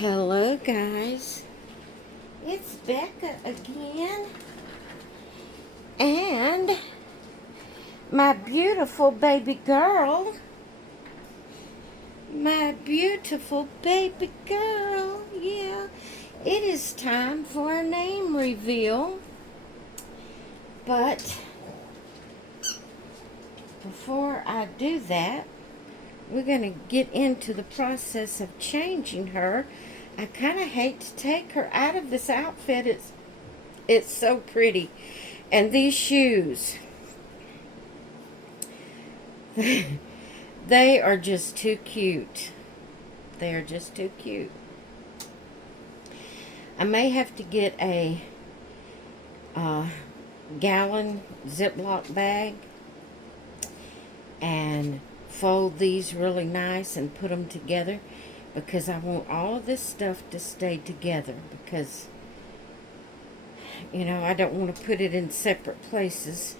Hello, guys. It's Becca again. And my beautiful baby girl. My beautiful baby girl. Yeah. It is time for a name reveal. But before I do that, we're going to get into the process of changing her. I kind of hate to take her out of this outfit. It's so pretty. And these shoes, they are just too cute. They are just too cute. I may have to get a gallon Ziploc bag and fold these really nice and put them together, because I want all of this stuff to stay together, because I don't want to put it in separate places.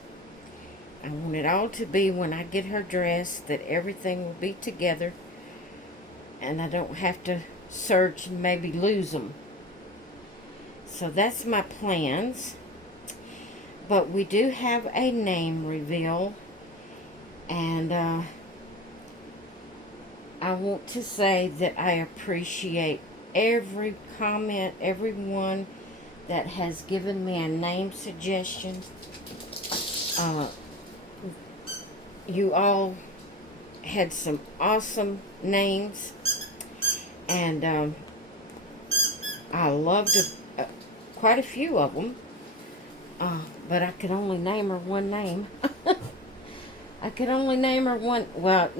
I want it all to be, when I get her dressed, that everything will be together and I don't have to search and maybe lose them. So that's my plans. But we do have a name reveal, and I want to say that I appreciate every comment, everyone that has given me a name suggestion. You all had some awesome names, and I loved quite a few of them, but I could only name her one name. I could only name her one, well,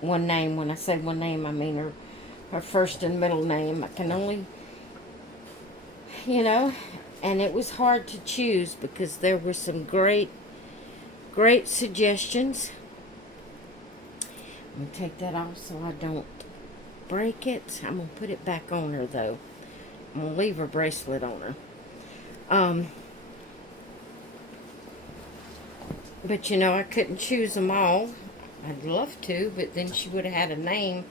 one name. When I say one name, I mean her first and middle name. I can only, and it was hard to choose because there were some great suggestions. I'm going to take that off so I don't break it. I'm going to put it back on her, though. I'm going to leave her bracelet on her. But I couldn't choose them all. I'd love to, but then she would have had a name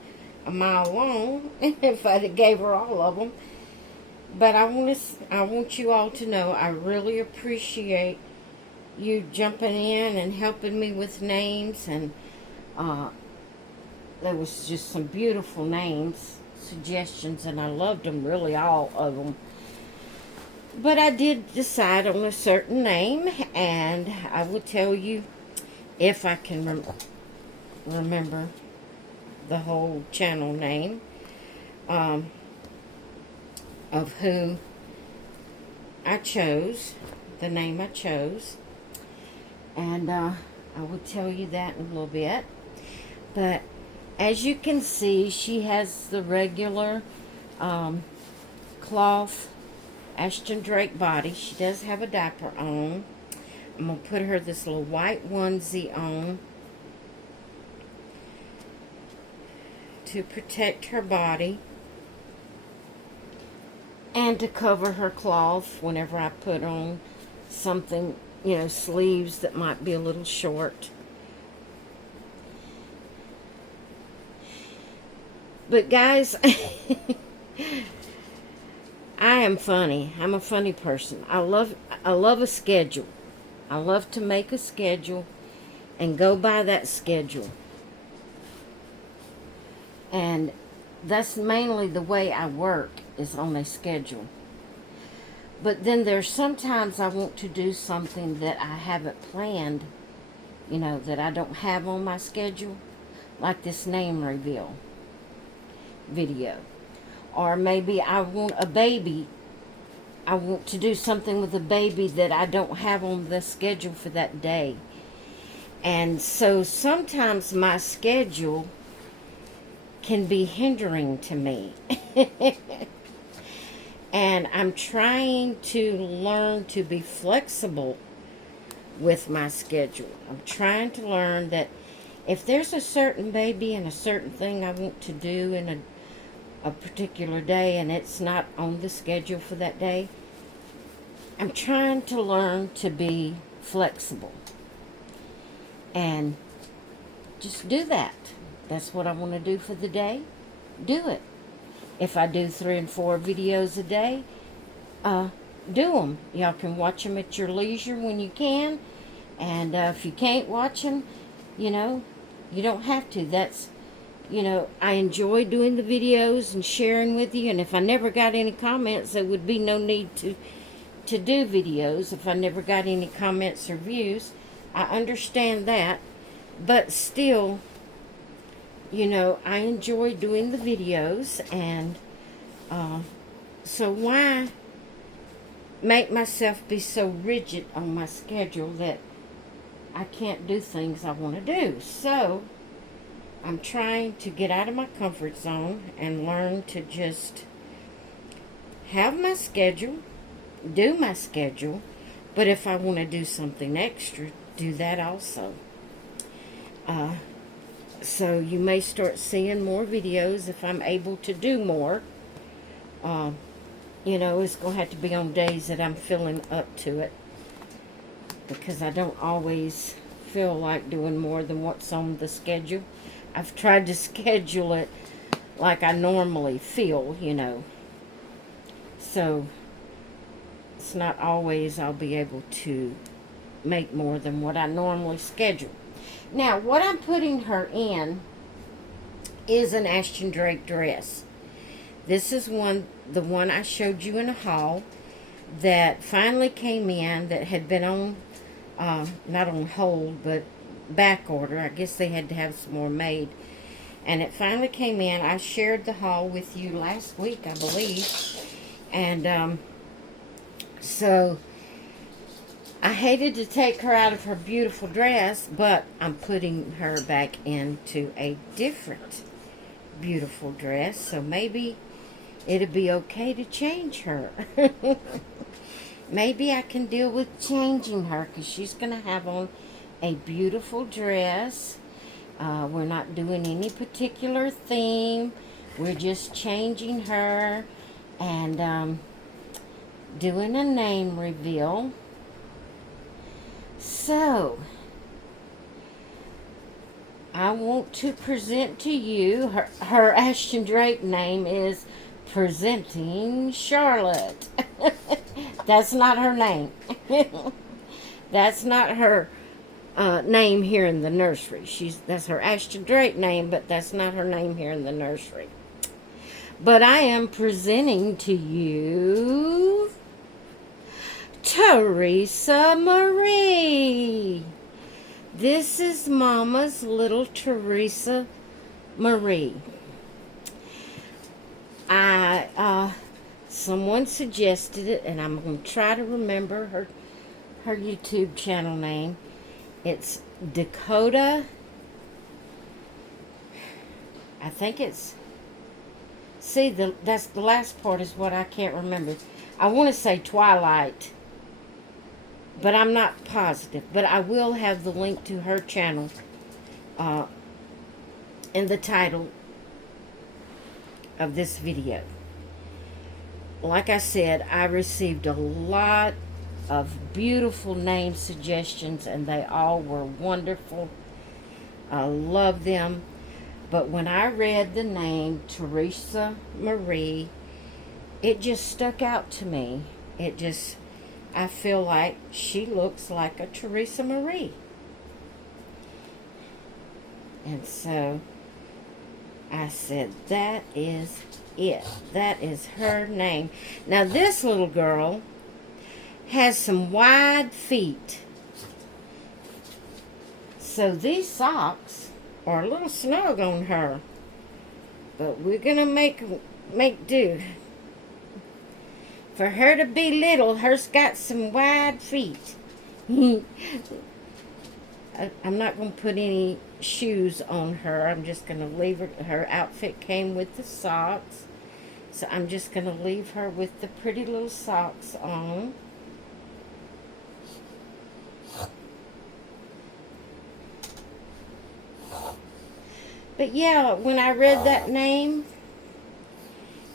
a mile long if I'd have gave her all of them. But I want you all to know I really appreciate you jumping in and helping me with names, and there was just some beautiful names suggestions, and I loved them, really, all of them. But I did decide on a certain name, and I will tell you, if I can remember the whole channel name, of who I chose, the name I chose. And I will tell you that in a little bit. But as you can see, she has the regular cloth Ashton Drake body. She does have a diaper on. I'm going to put her this little white onesie on to protect her body and to cover her cloth whenever I put on something, sleeves that might be a little short. But guys, I am funny. I'm a funny person. I love a schedule. I love to make a schedule and go by that schedule. And that's mainly the way I work, is on a schedule. But then there's sometimes I want to do something that I haven't planned, that I don't have on my schedule, like this name reveal video. Or maybe I want a baby. I want to do something with a baby that I don't have on the schedule for that day. And so sometimes my schedule can be hindering to me. And I'm trying to learn to be flexible with my schedule. I'm trying to learn that if there's a certain baby and a certain thing I want to do in a particular day and it's not on the schedule for that day, I'm trying to learn to be flexible and just do that. That's what I want to do for the day. Do it. If I do 3 and 4 videos a day, do them. Y'all can watch them at your leisure when you can. And if you can't watch them, you know, you don't have to. That's, I enjoy doing the videos and sharing with you. And if I never got any comments, there would be no need to do videos. If I never got any comments or views, I understand that. But still, I enjoy doing the videos. And so why make myself be so rigid on my schedule that I can't do things I want to do? So I'm trying to get out of my comfort zone and learn to just have my schedule, do my schedule, but if I want to do something extra, do that also. So you may start seeing more videos if I'm able to do more. It's going to have to be on days that I'm feeling up to it, because I don't always feel like doing more than what's on the schedule. I've tried to schedule it like I normally feel, So it's not always I'll be able to make more than what I normally schedule. Now, what I'm putting her in is an Ashton Drake dress. This is the one I showed you in a haul that finally came in, that had been on, not on hold, but back order. I guess they had to have some more made. And it finally came in. I shared the haul with you last week, I believe. And so I hated to take her out of her beautiful dress, but I'm putting her back into a different beautiful dress. So maybe it'll be okay to change her. Maybe I can deal with changing her, because she's going to have on a beautiful dress. We're not doing any particular theme. We're just changing her and doing a name reveal. So, I want to present to you, her Ashton Drake name is Presenting Charlotte. That's not her name. That's not her name here in the nursery. That's her Ashton Drake name, but that's not her name here in the nursery. But I am presenting to you Teresa Marie. This is Mama's little Teresa Marie. Someone suggested it, and I'm going to try to remember her YouTube channel name. It's Dakota. I think it's. See, that's the last part is what I can't remember. I want to say Twilight, but I'm not positive. But I will have the link to her channel in the title of this video. Like I said, I received a lot of beautiful name suggestions, and they all were wonderful. I love them. But when I read the name Teresa Marie, it just stuck out to me. I feel like she looks like a Teresa Marie. And so I said, that is it. That is her name. Now, this little girl has some wide feet. So these socks are a little snug on her. But we're going to make do. For her to be little, her's got some wide feet. I'm not going to put any shoes on her. I'm just going to leave her. Her outfit came with the socks. So I'm just going to leave her with the pretty little socks on. But yeah, when I read that name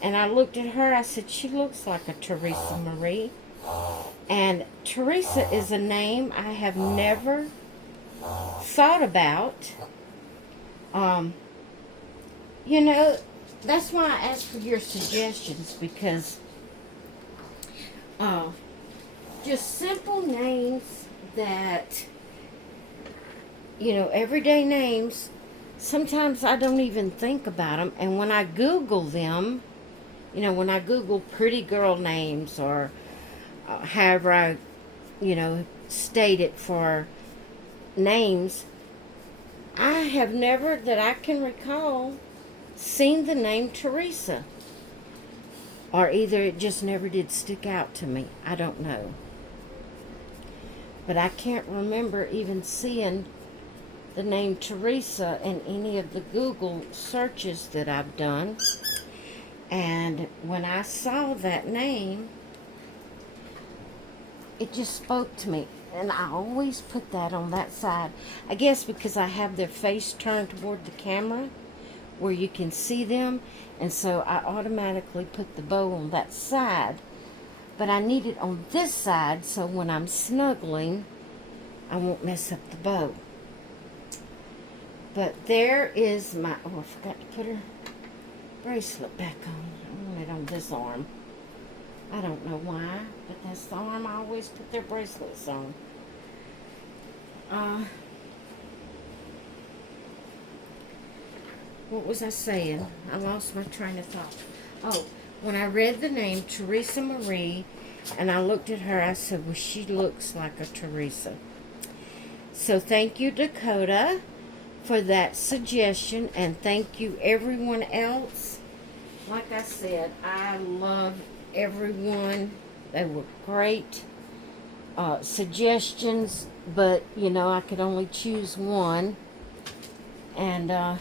and I looked at her, I said, she looks like a Teresa Marie. And Teresa is a name I have never thought about. You know, that's why I asked for your suggestions, because uh, just simple names that, everyday names. Sometimes I don't even think about them, and when I Google them, when I Google pretty girl names, or however I, state it for names, I have never, that I can recall, seen the name Teresa. Or either it just never did stick out to me. I don't know. But I can't remember even seeing the name Teresa in any of the Google searches that I've done. And when I saw that name, it just spoke to me. And I always put that on that side. I guess because I have their face turned toward the camera where you can see them. And so I automatically put the bow on that side. But I need it on this side so when I'm snuggling, I won't mess up the bow. But there is my... Oh, I forgot to put her bracelet back on. I want it on this arm. I don't know why, but that's the arm I always put their bracelets on. What was I saying? I lost my train of thought. Oh, when I read the name Teresa Marie, and I looked at her, I said, well, she looks like a Teresa. So thank you, Dakota, for that suggestion, and thank you, everyone else. Like I said, I love everyone. They were great suggestions, but, I could only choose one. And,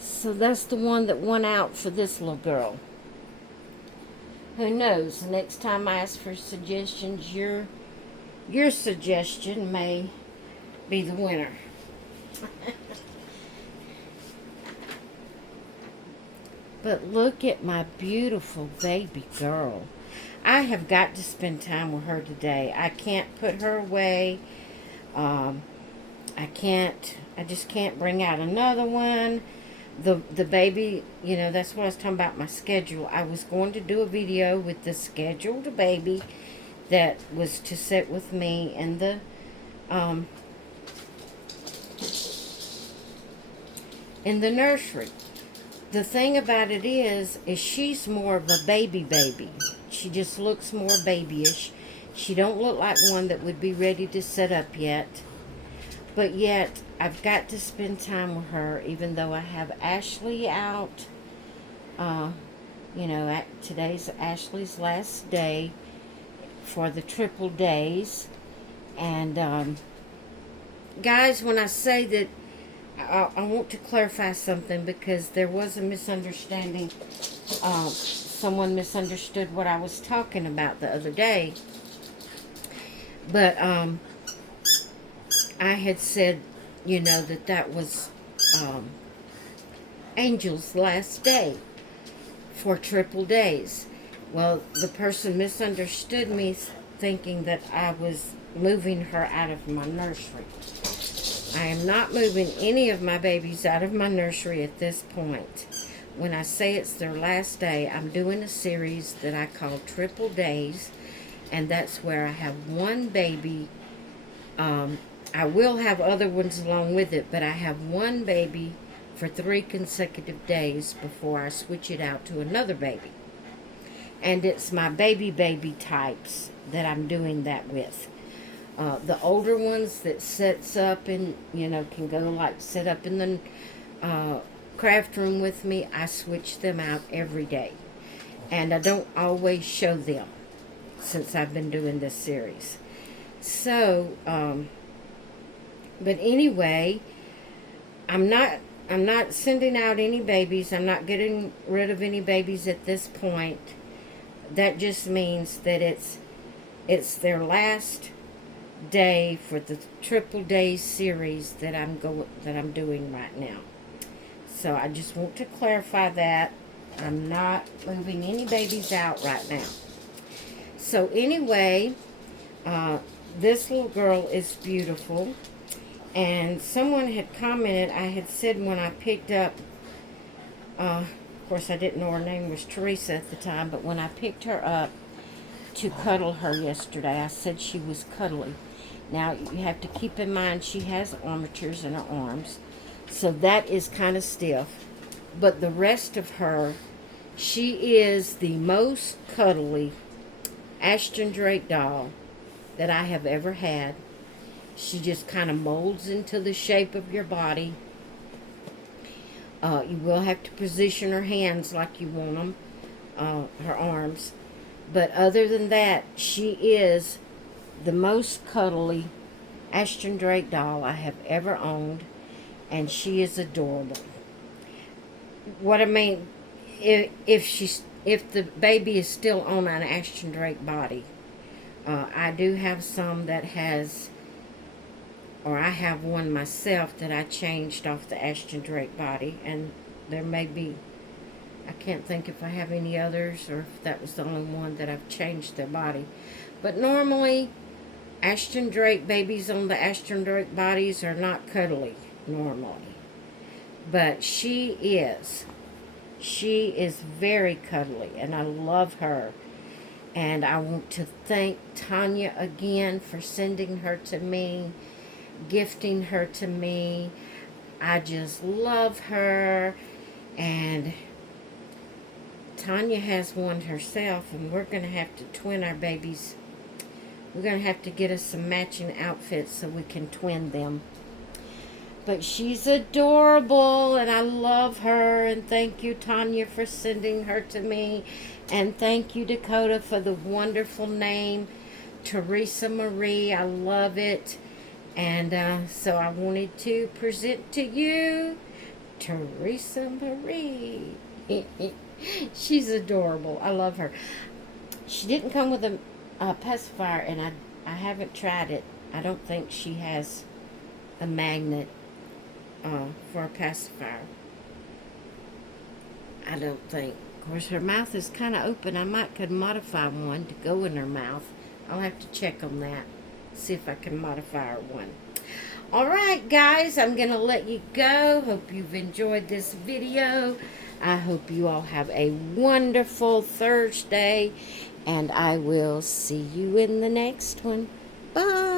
so that's the one that won out for this little girl. Who knows? Next time I ask for suggestions, your suggestion may be the winner. But look at my beautiful baby girl. I have got to spend time with her today. I can't put her away. I just can't bring out another one. The baby, that's what I was talking about, my schedule. I was going to do a video with the scheduled baby that was to sit with me in the nursery. The thing about it is she's more of a baby. She just looks more babyish. She don't look like one that would be ready to sit up yet. But yet, I've got to spend time with her, even though I have Ashley out. Today's Ashley's last day for the triple days. And, guys, when I say that, I want to clarify something, because there was a misunderstanding. Someone misunderstood what I was talking about the other day. But, I had said, that was Angel's last day for triple days. Well, the person misunderstood me, thinking that I was moving her out of my nursery. I am not moving any of my babies out of my nursery at this point. When I say it's their last day, I'm doing a series that I call Triple Days, and that's where I have one baby. I will have other ones along with it, but I have one baby for 3 consecutive days before I switch it out to another baby. And it's my baby types that I'm doing that with. The older ones that sits up and, can go sit up in the craft room with me, I switch them out every day. And I don't always show them since I've been doing this series. So, but anyway, I'm not sending out any babies. I'm not getting rid of any babies at this point. That just means that it's their last day for the Triple Days series that I'm doing right now. So I just want to clarify that I'm not moving any babies out right now. So anyway, this little girl is beautiful. And someone had commented, I had said when I picked up, of course I didn't know her name was Teresa at the time, but when I picked her up to cuddle her yesterday, I said she was cuddly. Now you have to keep in mind she has armatures in her arms, so that is kind of stiff. But the rest of her, she is the most cuddly Ashton Drake doll that I have ever had. She just kind of molds into the shape of your body. You will have to position her hands like you want them, her arms. But other than that, she is the most cuddly Ashton Drake doll I have ever owned, and she is adorable. What I mean, if the baby is still on an Ashton Drake body, I do have some that has, or I have one myself that I changed off the Ashton Drake body, and there may be, I can't think if I have any others or if that was the only one that I've changed their body. But normally, Ashton Drake babies on the Ashton Drake bodies are not cuddly normally. But she is. She is very cuddly, and I love her. And I want to thank Tanya again for sending her to me, gifting her to me. I just love her. And Tanya has one herself, and we're going to have to twin our babies. We're going to have to get us some matching outfits so we can twin them. But she's adorable, and I love her. And thank you, Tanya, for sending her to me. And thank you, Dakota, for the wonderful name, Teresa Marie. I love it. And so I wanted to present to you Teresa Marie. She's adorable. I love her. She didn't come with a pacifier, and I haven't tried it. I don't think she has a magnet for a pacifier. I don't think. Of course, her mouth is kind of open. I could modify one to go in her mouth. I'll have to check on that. See if I can modify her one. Alright, guys, I'm going to let you go. Hope you've enjoyed this video. I hope you all have a wonderful Thursday. And I will see you in the next one. Bye.